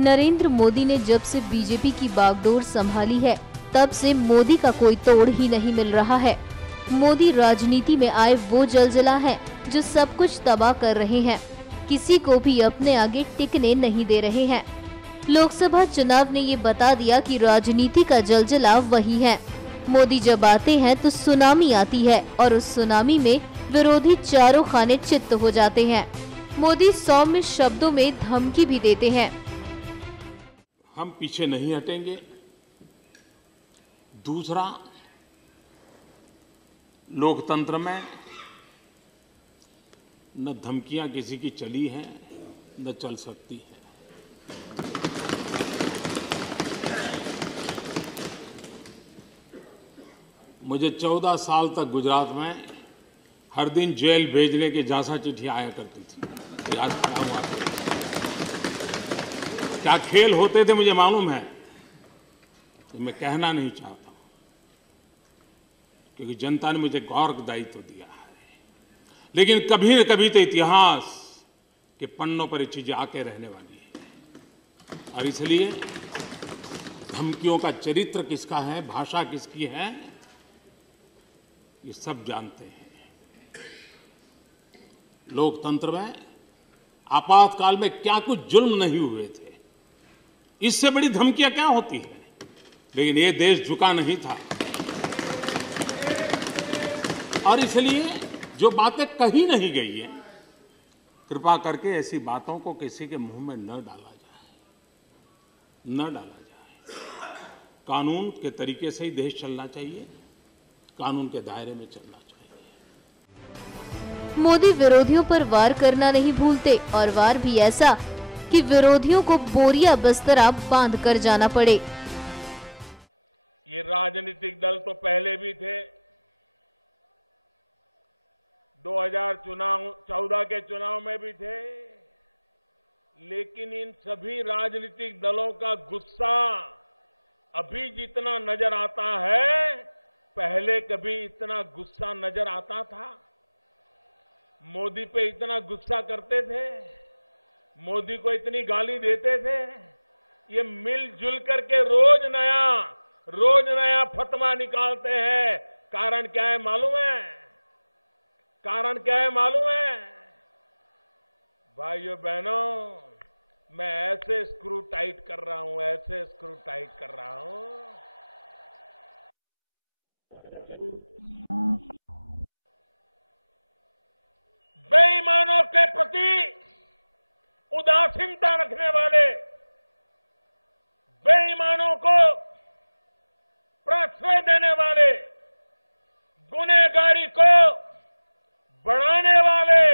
नरेंद्र मोदी ने जब से बीजेपी की बागडोर संभाली है, तब से मोदी का कोई तोड़ ही नहीं मिल रहा है। मोदी राजनीति में आए वो जलजला हैं, जो सब कुछ तबाह कर रहे हैं, किसी को भी अपने आगे टिकने नहीं दे रहे हैं। लोकसभा चुनाव ने ये बता दिया कि राजनीति का जलजला वही है। मोदी जब आते हैं तो सुनामी आती है और उस सुनामी में विरोधी चारों खाने चित्त हो जाते हैं। मोदी सौम्य शब्दों में धमकी भी देते हैं। हम पीछे नहीं हटेंगे। दूसरा, लोकतंत्र में न धमकियां किसी की चली हैं न चल सकती है। मुझे 14 साल तक गुजरात में हर दिन जेल भेजने की झांसा चिट्ठी आया करती थी। याद खड़ा हुआ क्या खेल होते थे मुझे मालूम है, तो मैं कहना नहीं चाहता, क्योंकि जनता ने मुझे गौर दायित्व दिया है। लेकिन कभी न कभी तो इतिहास के पन्नों पर ये चीजें आके रहने वाली है, और इसलिए धमकियों का चरित्र किसका है, भाषा किसकी है, ये सब जानते हैं। लोकतंत्र में आपातकाल में क्या कुछ जुल्म नहीं हुए थे, इससे बड़ी धमकियां क्या होती है। लेकिन ये देश झुका नहीं था, और इसलिए जो बातें कही नहीं गई हैं, कृपा करके ऐसी बातों को किसी के मुंह में न डाला जाए। कानून के तरीके से ही देश चलना चाहिए, कानून के दायरे में चलना चाहिए। मोदी विरोधियों पर वार करना नहीं भूलते, और वार भी ऐसा कि विरोधियों को बोरिया बिस्तरा बांध कर जाना पड़े। ये राजनीतिक दल तो पहले भी थे। 2014 के चुनाव में भी थे, लेकिन इन सभी राजनीतिक दलों का गुस्सा अभी जितना नजर आता है, पहले कभी इतना गुस्सा नजर आता था? मोदी पे इतना गुस्सा करते थे, मोदी को इतनी गाली देते थे। ये मिलजुल करके रोज नया फतवा निकालते हैं। कारण क्या है मालूम है? कारण क्या है मालूम है? भाइयों बहनों, मैं ऐसे स्क्रू टाइट कर रहा हूं, ऐसे स्क्रू टाइट कर रहा हूं। बेईमानों के प्रति उदासीनता रखने वाले, बेईमानों को प्रश्रय देने वाले, गुनहगारी को बढ़ाने वाले,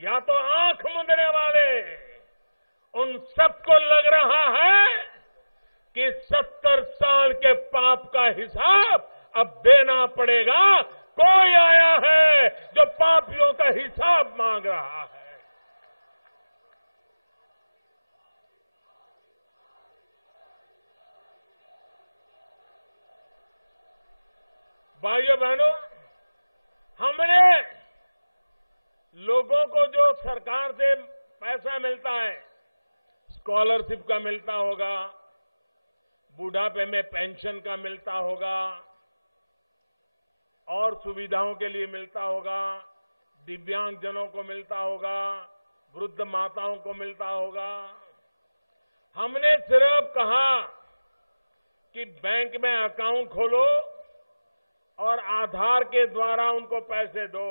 या तो आंख मूंदने वाले, उन सबको लग रहा है कि 70 साल के पाप का हिसाब अब देना पड़ेगा। कोई आया है जो पापियों का हिसाब मांग रहा है। भाइयों बहनों, हमने लोगों को जो सरकार से पैसा मिलता है, स्कॉलरशिप का मिलता होगा, बुढ़ापे में पेंशन का मिलता होगा, और सुविधाओं के लिए मिलता होगा, दिव्यांगजनों को मिलता होगा, वृद्ध माताओं को मिलता होगा। हमने सिर्फ कहा कि बैंक में अकाउंट खोलो और आधार के द्वारा उनको पैसे दो।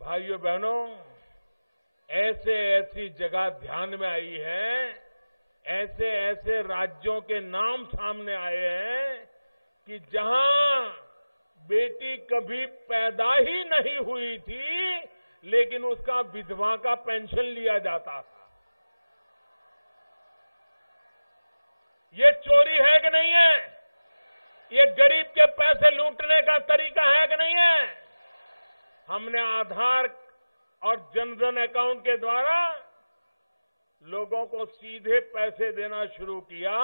भाइयों बहनों, ऐसी जगह ध्यान में आई है, ऐसे राज्यों के नाम सामने आए हैं कि जहां बेटी कभी पैदा ही नहीं हुई थी, लेकिन उसका विधवा का पेंशन लिया जाता था। ये चोरी है कि नहीं है? ये गरीब के पैसे लूटने का तरीका है कि नहीं है? हमने आधार और जनधन अकाउंट के द्वारा लोगों को सीधे पैसे देना शुरू किया।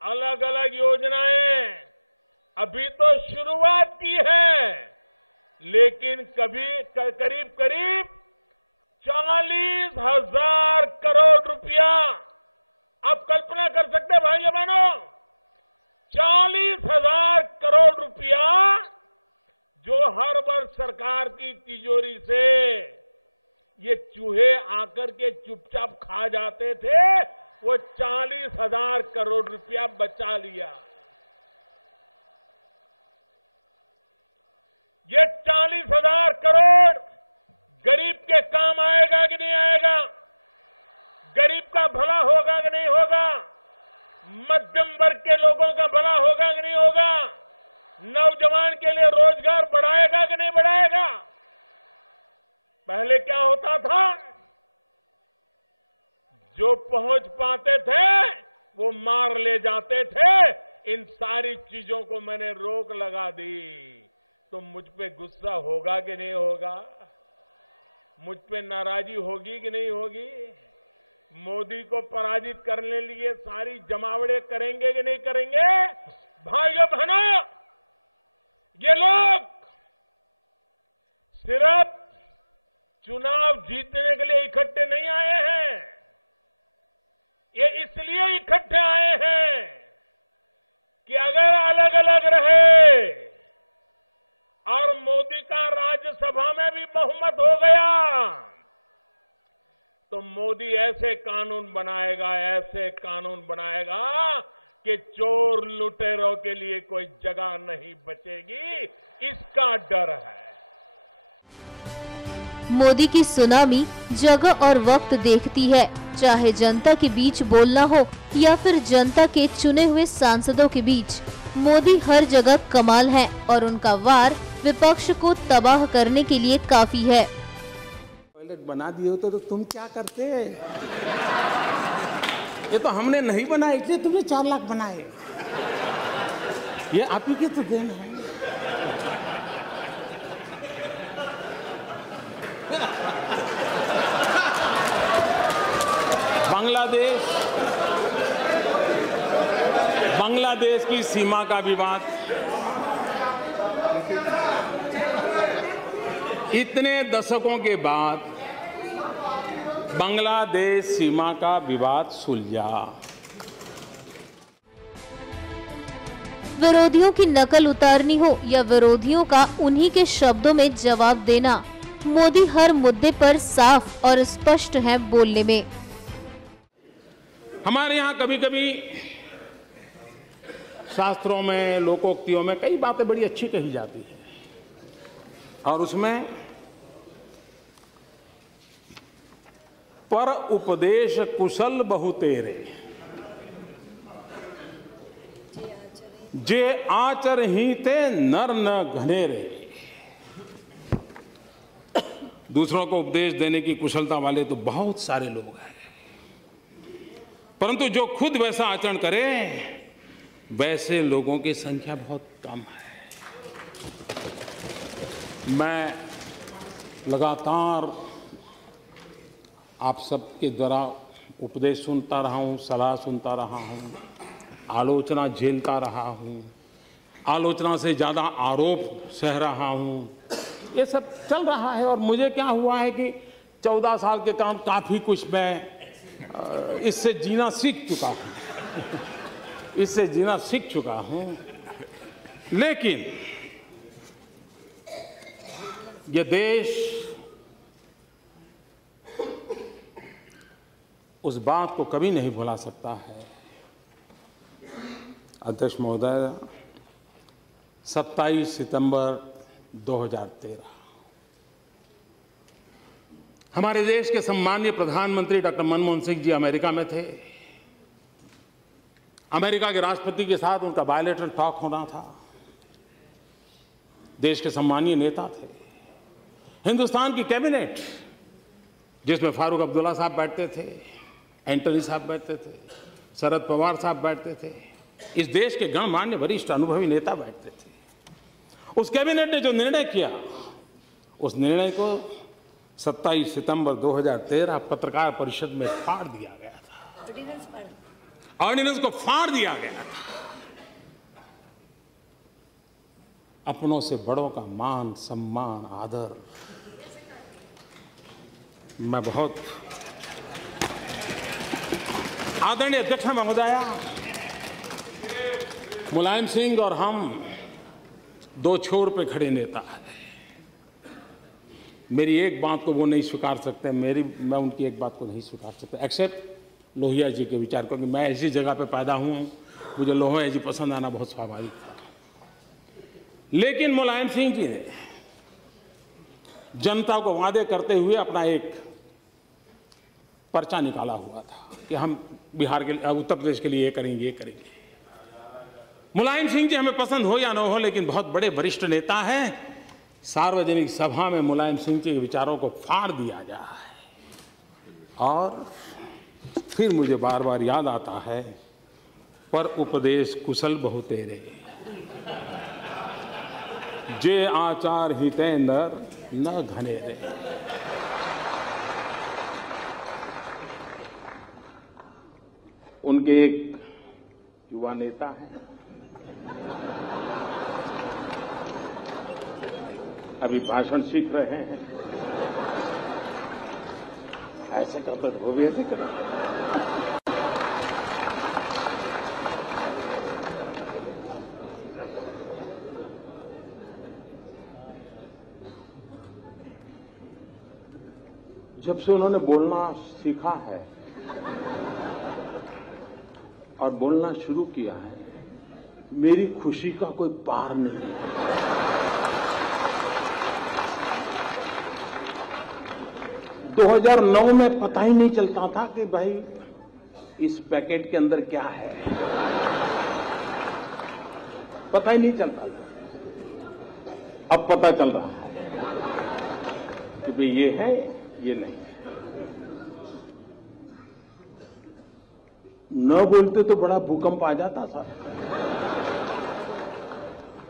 अलग अलग योजनाएं अभी तो शुरुआत की है, लेकिन करीब 40,000 करोड़ रुपया, आप कल्पना कर सकते हैं भाइयों बहनों, 40,000 करोड़ रुपया जो हर वर्ष सरकार की तिजोरी से ये चूहे आकर के चुपचाप खा जाते थे, वो 40,000 करोड़ रुपया बचा लिया। ये 40,000 करोड़ गरीब के काम आएगा कि नहीं आएगा? गरीब का भला होगा कि नहीं होगा? मध्यम वर्ग के लोगों का भला होगा कि नहीं होगा? नौजवान के लिए रोजगार बढ़ाएगा कि नहीं बढ़ाएगा? पहले क्या होता था, जो पहुंच पाते थे वो मार ले जाते थे। इन सारी चीजों को मैंने रोक लगा दी। तो मुझ पे गुस्सा होगा कि नहीं होगा? मुझ पे नाराजी होगी कि नहीं होगी? मोदी को पराजित करने के लिए सारी जमावड़े करेंगे कि नहीं करेंगे? भाइयों बहनों, ये लोग सिर्फ चुनाव जीतने के लिए इकट्ठे नहीं आए हैं, ये इसलिए इकट्ठे आए हैं कि अगर अलग अलग रहे और मोदी का राज्यसभा में भी बहुमत हो गया तो मोदी ऐसे कानून बनाएगा कि चोर लुटेरों के लिए कोई जगह नहीं बचेगी। इसका डर है। मोदी की सुनामी जगह और वक्त देखती है, चाहे जनता के बीच बोलना हो या फिर जनता के चुने हुए सांसदों के बीच। मोदी हर जगह कमाल है और उनका वार विपक्ष को तबाह करने के लिए काफी है। टॉयलेट बना दिए हो तो तुम क्या करते? ये तो हमने नहीं बनाए, इसलिए तुमने 4 लाख बनाए। ये आप ही की तो देन है। बांग्लादेश की सीमा का विवाद, इतने दशकों के बाद बांग्लादेश सीमा का विवाद सुलझा। विरोधियों की नकल उतारनी हो या विरोधियों का उन्हीं के शब्दों में जवाब देना, मोदी हर मुद्दे पर साफ और स्पष्ट हैं बोलने में। हमारे यहाँ कभी कभी शास्त्रों में, लोकोक्तियों में कई बातें बड़ी अच्छी कही जाती है और उसमें पर उपदेश कुशल बहु तेरे, जे आचर ही ते नर न घनेरे। दूसरों को उपदेश देने की कुशलता वाले तो बहुत सारे लोग हैं, परंतु जो खुद वैसा आचरण करे वैसे लोगों की संख्या बहुत कम है। मैं लगातार आप सबके द्वारा उपदेश सुनता रहा हूँ, सलाह सुनता रहा हूँ, आलोचना झेलता रहा हूँ, आलोचना से ज़्यादा आरोप सह रहा हूँ। ये सब चल रहा है और मुझे क्या हुआ है कि 14 साल के काम काफ़ी कुछ मैं इससे जीना सीख चुका हूँ। लेकिन ये देश उस बात को कभी नहीं भुला सकता है। अध्यक्ष महोदय, 27 सितंबर 2013 हमारे देश के सम्मानीय प्रधानमंत्री डॉक्टर मनमोहन सिंह जी अमेरिका में थे। अमेरिका के राष्ट्रपति के साथ उनका बायलैटरल टॉक होना था। देश के सम्मानीय नेता थे। हिंदुस्तान की कैबिनेट, जिसमें फारूक अब्दुल्ला साहब बैठते थे, एंटनी साहब बैठते थे, शरद पवार साहब बैठते थे, इस देश के गणमान्य वरिष्ठ अनुभवी नेता बैठते थे। उस कैबिनेट ने जो निर्णय किया, उस निर्णय को 27 सितंबर 2013 पत्रकार परिषद में फाड़ दिया गया था। ऑर्डिनेंस को फाड़ दिया गया था। अपनों से बड़ों का मान, सम्मान, आदर, मैं बहुत आदरणीय अध्यक्ष महोदया, मुलायम सिंह और हम दो छोर पे खड़े नेता हैं। मेरी एक बात को वो नहीं स्वीकार सकते, मैं उनकी एक बात को नहीं स्वीकार सकता, एक्सेप्ट लोहिया जी के विचार, क्योंकि मैं ऐसी जगह पे पैदा हुआ हूँ, मुझे लोहिया जी पसंद आना बहुत स्वाभाविक था। लेकिन मुलायम सिंह जी ने जनता को वादे करते हुए अपना एक पर्चा निकाला हुआ था कि हम बिहार के, उत्तर प्रदेश के लिए ये करेंगे, ये करेंगे। मुलायम सिंह जी हमें पसंद हो या न हो, लेकिन बहुत बड़े वरिष्ठ नेता हैं। सार्वजनिक सभा में मुलायम सिंह जी के विचारों को फाड़ दिया जाए और फिर मुझे बार बार याद आता है, पर उपदेश कुशल बहु तेरे, जे आचार हिते नर न घनेरे। उनके एक युवा नेता हैं, अभी भाषण सीख रहे हैं, ऐसे करते वो भी ऐसे करें। जब से उन्होंने बोलना सीखा है और बोलना शुरू किया है, मेरी खुशी का कोई पार नहीं है। 2009 में पता ही नहीं चलता था कि भाई इस पैकेट के अंदर क्या है, पता ही नहीं चलता था। अब पता चल रहा है कि भाई ये है, ये नहीं है। न बोलते तो बड़ा भूकंप आ जाता था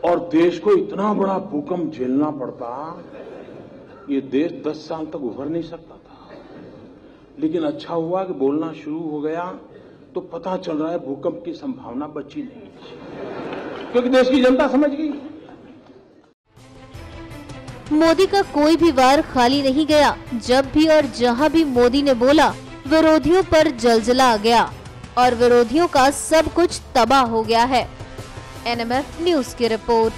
और देश को इतना बड़ा भूकंप झेलना पड़ता, ये देश 10 साल तक उभर नहीं सकता था। लेकिन अच्छा हुआ कि बोलना शुरू हो गया तो पता चल रहा है भूकंप की संभावना बची नहीं, क्योंकि देश की जनता समझ गई। मोदी का कोई भी वार खाली नहीं गया। जब भी और जहां भी मोदी ने बोला, विरोधियों पर जलजला आ गया और विरोधियों का सब कुछ तबाह हो गया है। NMF न्यूज की रिपोर्ट।